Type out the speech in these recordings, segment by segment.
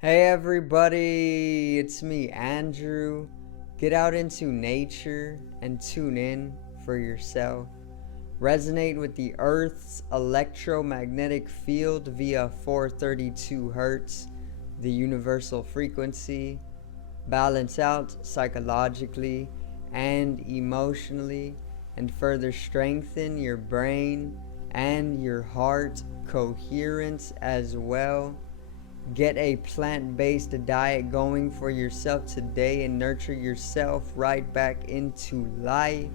Hey everybody, it's me, Andrew. Get out into nature and tune in for yourself. Resonate with the Earth's electromagnetic field via 432 Hertz, the universal frequency. Balance out psychologically and emotionally, and further strengthen your brain and your heart coherence as well. Get a plant-based diet going for yourself today and nurture yourself right back into life.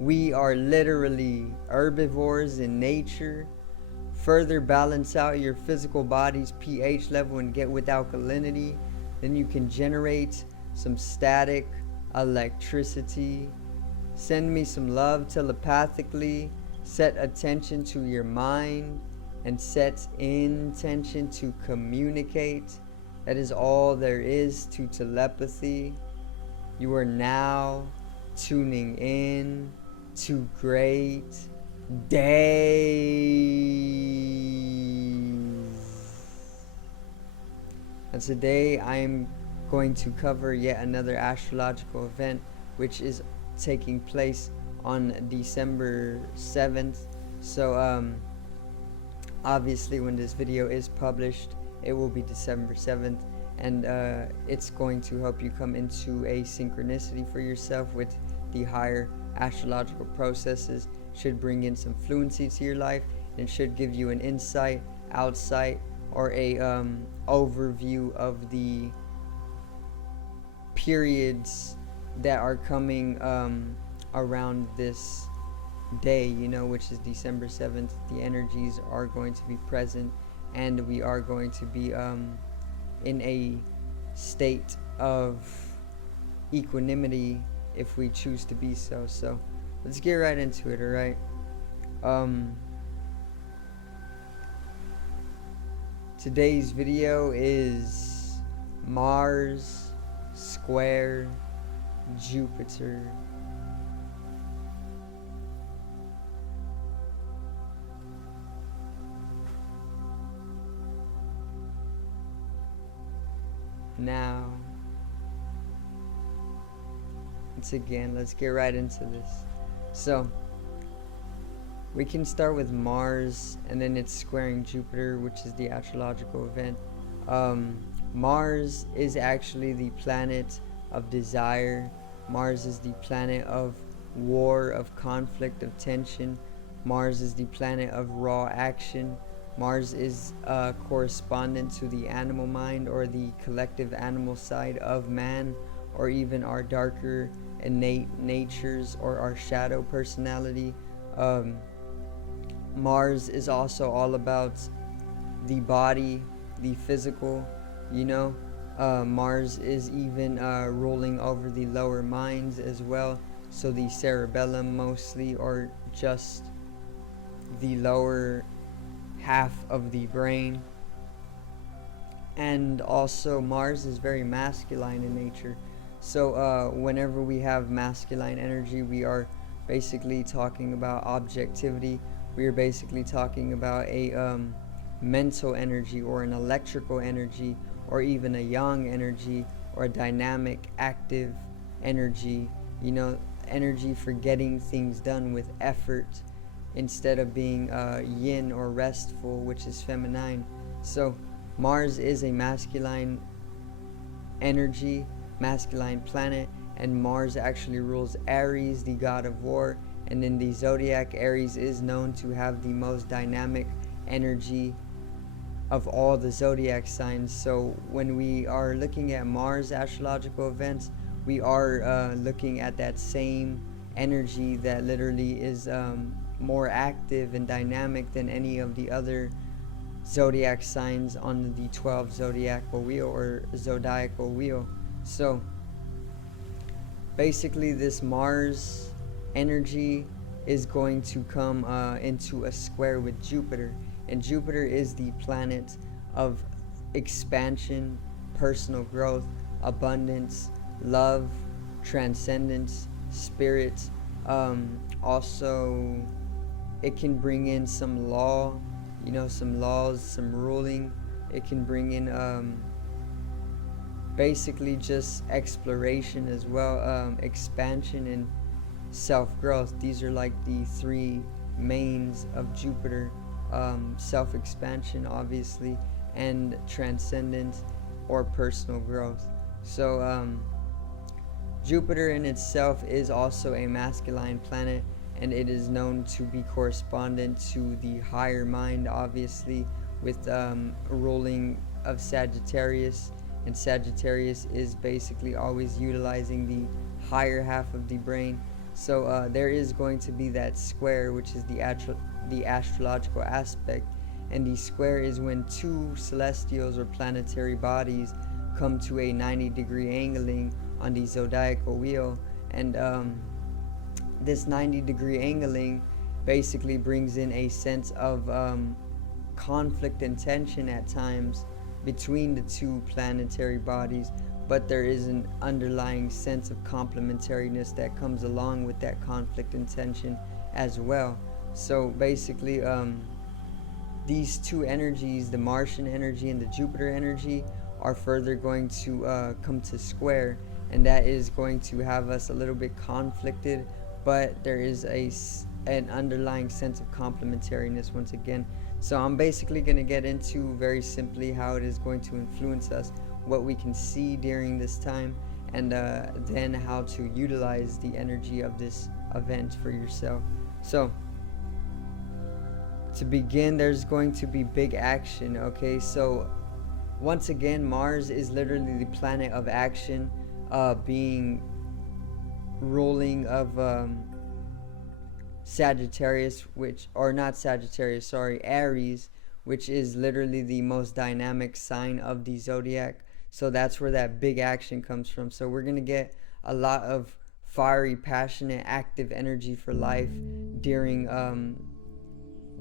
We are literally herbivores in nature. Further balance out your physical body's pH level and get with alkalinity. Then you can generate some static electricity. Send me some love telepathically. Set attention to your mind and set intention to communicate. That is all there is to telepathy. You are now tuning in to great days. And today I am going to cover yet another astrological event which is taking place on December 7th. So obviously when this video is published it will be December 7th, and it's going to help you come into a synchronicity for yourself with the higher astrological processes. Should bring in some fluency to your life and should give you an insight, outsight, or a overview of the periods that are coming around this day, which is December 7th. The energies are going to be present and we are going to be in a state of equanimity if we choose to be so. So let's get right into it. Alright, today's video is Mars square Jupiter. Now, once again, let's get right into this. So, we can start with Mars, and then it's squaring Jupiter, which is the astrological event. Mars is actually the planet of desire. Mars is the planet of war, of conflict, of tension. Mars is the planet of raw action. Mars is correspondent to the animal mind, or the collective animal side of man, or even our darker innate natures, or our shadow personality. Mars is also all about the body, the physical, Mars is even ruling over the lower minds as well, so the cerebellum mostly, or just the lower half of the brain. And also Mars is very masculine in nature, so whenever we have masculine energy, we are basically talking about objectivity. We are basically talking about a mental energy, or an electrical energy, or even a yang energy, or a dynamic active energy, energy for getting things done with effort, instead of being yin or restful, which is feminine. So Mars is a masculine energy, masculine planet, and Mars actually rules Aries, the god of war. And in the zodiac, Aries is known to have the most dynamic energy of all the zodiac signs. So when we are looking at Mars astrological events, we are looking at that same energy that literally is more active and dynamic than any of the other zodiac signs on the 12 zodiacal wheel, or zodiacal wheel. So basically this Mars energy is going to come into a square with Jupiter, and Jupiter is the planet of expansion, personal growth, abundance, love, transcendence, spirit. Also it can bring in some law, some laws, some ruling. It can bring in basically just exploration as well, expansion and self-growth. These are like the three mains of Jupiter: self-expansion, obviously, and transcendence or personal growth. So Jupiter in itself is also a masculine planet, and it is known to be correspondent to the higher mind, obviously, with ruling of Sagittarius. And Sagittarius is basically always utilizing the higher half of the brain. So there is going to be that square, which is the astrological aspect. And the square is when two celestials or planetary bodies come to a 90-degree angling on the zodiacal wheel. And this 90-degree angling basically brings in a sense of conflict and tension at times between the two planetary bodies, but there is an underlying sense of complementariness that comes along with that conflict and tension as well. So basically, these two energies, the Martian energy and the Jupiter energy, are further going to come to square, and that is going to have us a little bit conflicted, but there is an underlying sense of complementariness once again. So I'm basically going to get into very simply how it is going to influence us, what we can see during this time, and then how to utilize the energy of this event for yourself. So to begin, there's going to be big action. Okay, so once again, Mars is literally the planet of action, being ruling of Sagittarius, Aries, which is literally the most dynamic sign of the zodiac. So that's where that big action comes from. So we're going to get a lot of fiery, passionate, active energy for life during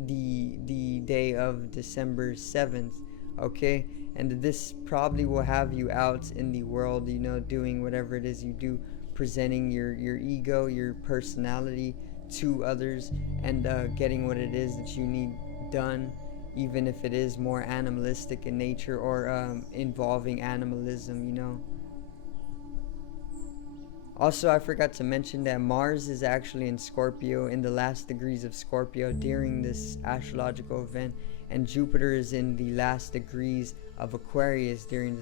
the day of December 7th. Okay, and this probably will have you out in the world, doing whatever it is you do, presenting your ego, your personality to others, and getting what it is that you need done, even if it is more animalistic in nature or involving animalism. Also, I forgot to mention that Mars is actually in Scorpio, in the last degrees of Scorpio during this astrological event, and Jupiter is in the last degrees of Aquarius during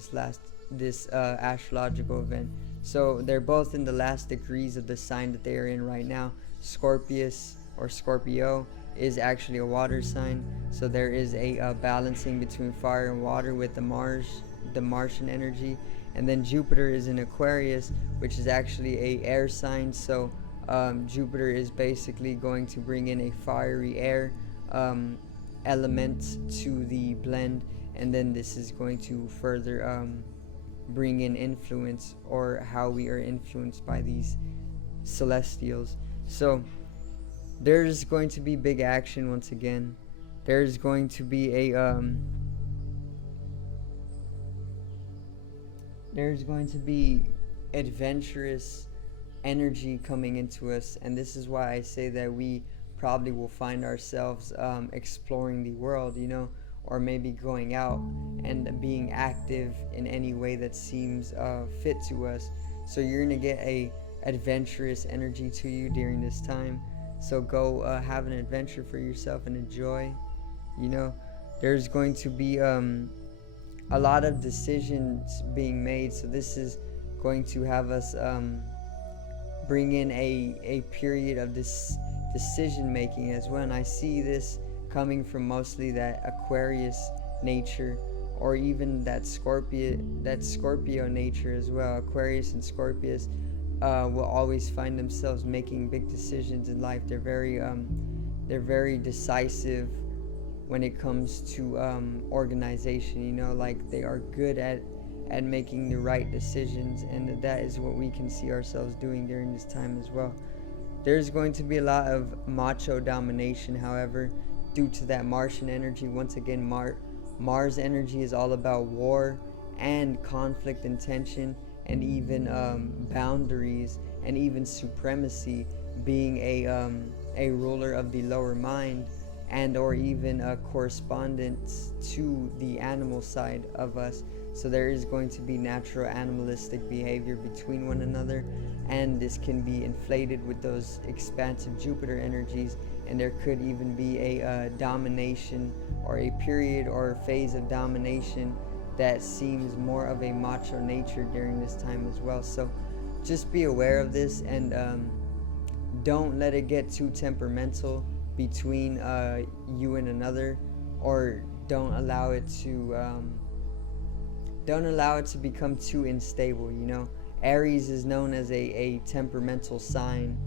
this astrological event. So they're both in the last degrees of the sign that they are in right now. Scorpius or Scorpio is actually a water sign, so there is a balancing between fire and water with the Martian energy. And then Jupiter is in Aquarius, which is actually a air sign. So Jupiter is basically going to bring in a fiery air element to the blend, and then this is going to further bring in influence, or how we are influenced by these celestials. So there's going to be big action once again. There's going to be there's going to be adventurous energy coming into us, and this is why I say that we probably will find ourselves exploring the world, or maybe going out and being active in any way that seems fit to us. So you're gonna get a adventurous energy to you during this time. So go have an adventure for yourself and enjoy. There's going to be a lot of decisions being made, so this is going to have us bring in a period of this decision making as well. And I see this coming from mostly that Aquarius nature, or even that Scorpio nature as well. Aquarius and Scorpius will always find themselves making big decisions in life. They're very decisive when it comes to organization. Like they are good at making the right decisions, and that is what we can see ourselves doing during this time as well. There's going to be a lot of macho domination, however, due to that Martian energy. Once again, Mars energy is all about war and conflict and tension, and even boundaries, and even supremacy, being a ruler of the lower mind, and or even a correspondence to the animal side of us. So there is going to be natural animalistic behavior between one another, and this can be inflated with those expansive Jupiter energies, and there could even be a domination or a period or phase of domination that seems more of a macho nature during this time as well. So just be aware of this, and don't let it get too temperamental between you and another, or don't allow it to become too unstable. Aries is known as a temperamental sign,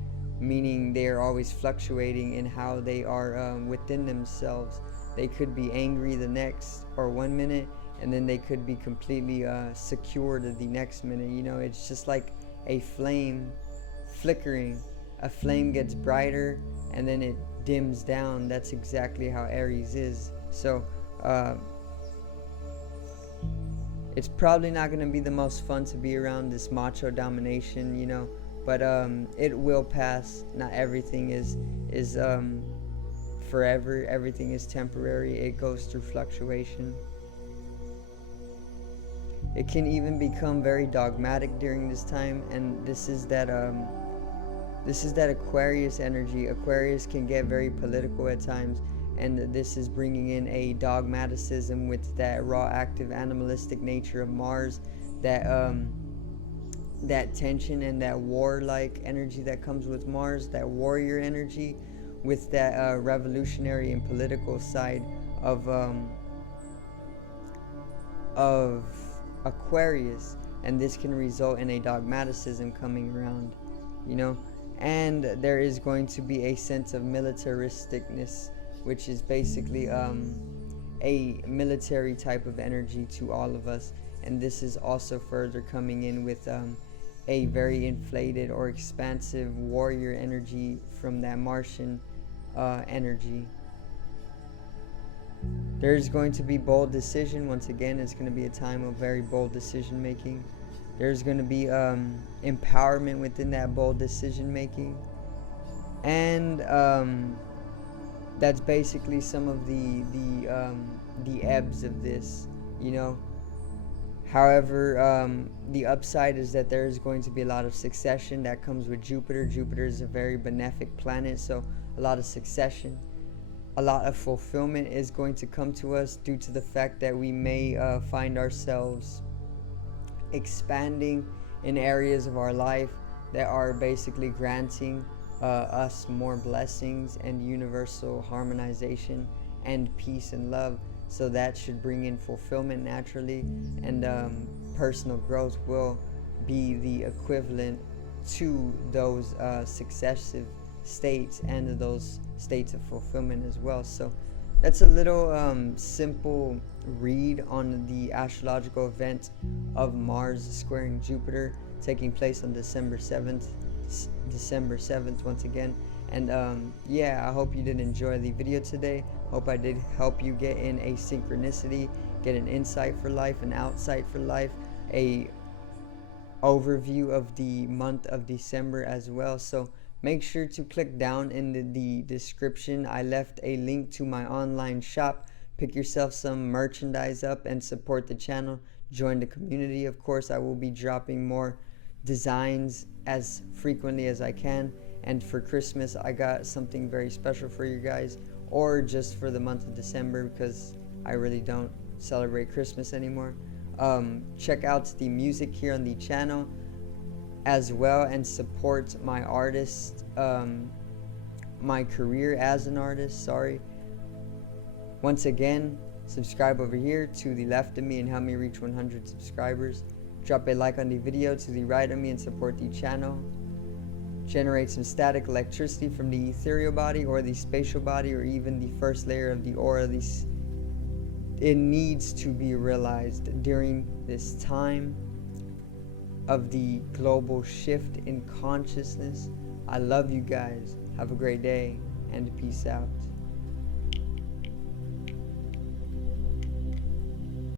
meaning they are always fluctuating in how they are within themselves. They could be angry the next or 1 minute, and then they could be completely secured the next minute. It's just like a flame flickering. A flame gets brighter and then it dims down. That's exactly how Aries is. So it's probably not going to be the most fun to be around this macho domination, but it will pass. Not everything is forever. Everything is temporary. It goes through fluctuation. It can even become very dogmatic during this time, and this is that Aquarius energy. Aquarius can get very political at times, and this is bringing in a dogmaticism with that raw, active, animalistic nature of Mars, that tension and that warlike energy that comes with Mars, that warrior energy, with that revolutionary and political side of Aquarius, and this can result in a dogmaticism coming around, and there is going to be a sense of militaristicness, which is basically a military type of energy to all of us, and this is also further coming in with a very inflated or expansive warrior energy from that Martian energy. There's going to be bold decision. Once again, it's going to be a time of very bold decision making. There's going to be empowerment within that bold decision making, and that's basically some of the ebbs of this. However, the upside is that there is going to be a lot of succession that comes with Jupiter. Jupiter is a very benefic planet, so a lot of succession. A lot of fulfillment is going to come to us due to the fact that we may find ourselves expanding in areas of our life that are basically granting us more blessings and universal harmonization and peace and love. So that should bring in fulfillment naturally, and personal growth will be the equivalent to those successive states and those states of fulfillment as well. So that's a little simple read on the astrological event of Mars squaring Jupiter taking place on December 7th once again. And I hope you did enjoy the video today. Hope I did help you get in a synchronicity, get an insight for life, an outsight for life, a overview of the month of December as well. So make sure to click down in the description. I left a link to my online shop. Pick yourself some merchandise up and support the channel. Join the community. Of course, I will be dropping more designs as frequently as I can. And for Christmas, I got something very special for you guys, or just for the month of December, because I really don't celebrate Christmas anymore. Check out the music here on the channel as well, and support my artist, my career as an artist. Once again, subscribe over here to the left of me and help me reach 100 subscribers. Drop a like on the video to the right of me and support the channel. Generate some static electricity from the ethereal body or the spatial body, or even the first layer of the aura. It needs to be realized during this time of the global shift in consciousness. I love you guys. Have a great day, and peace out.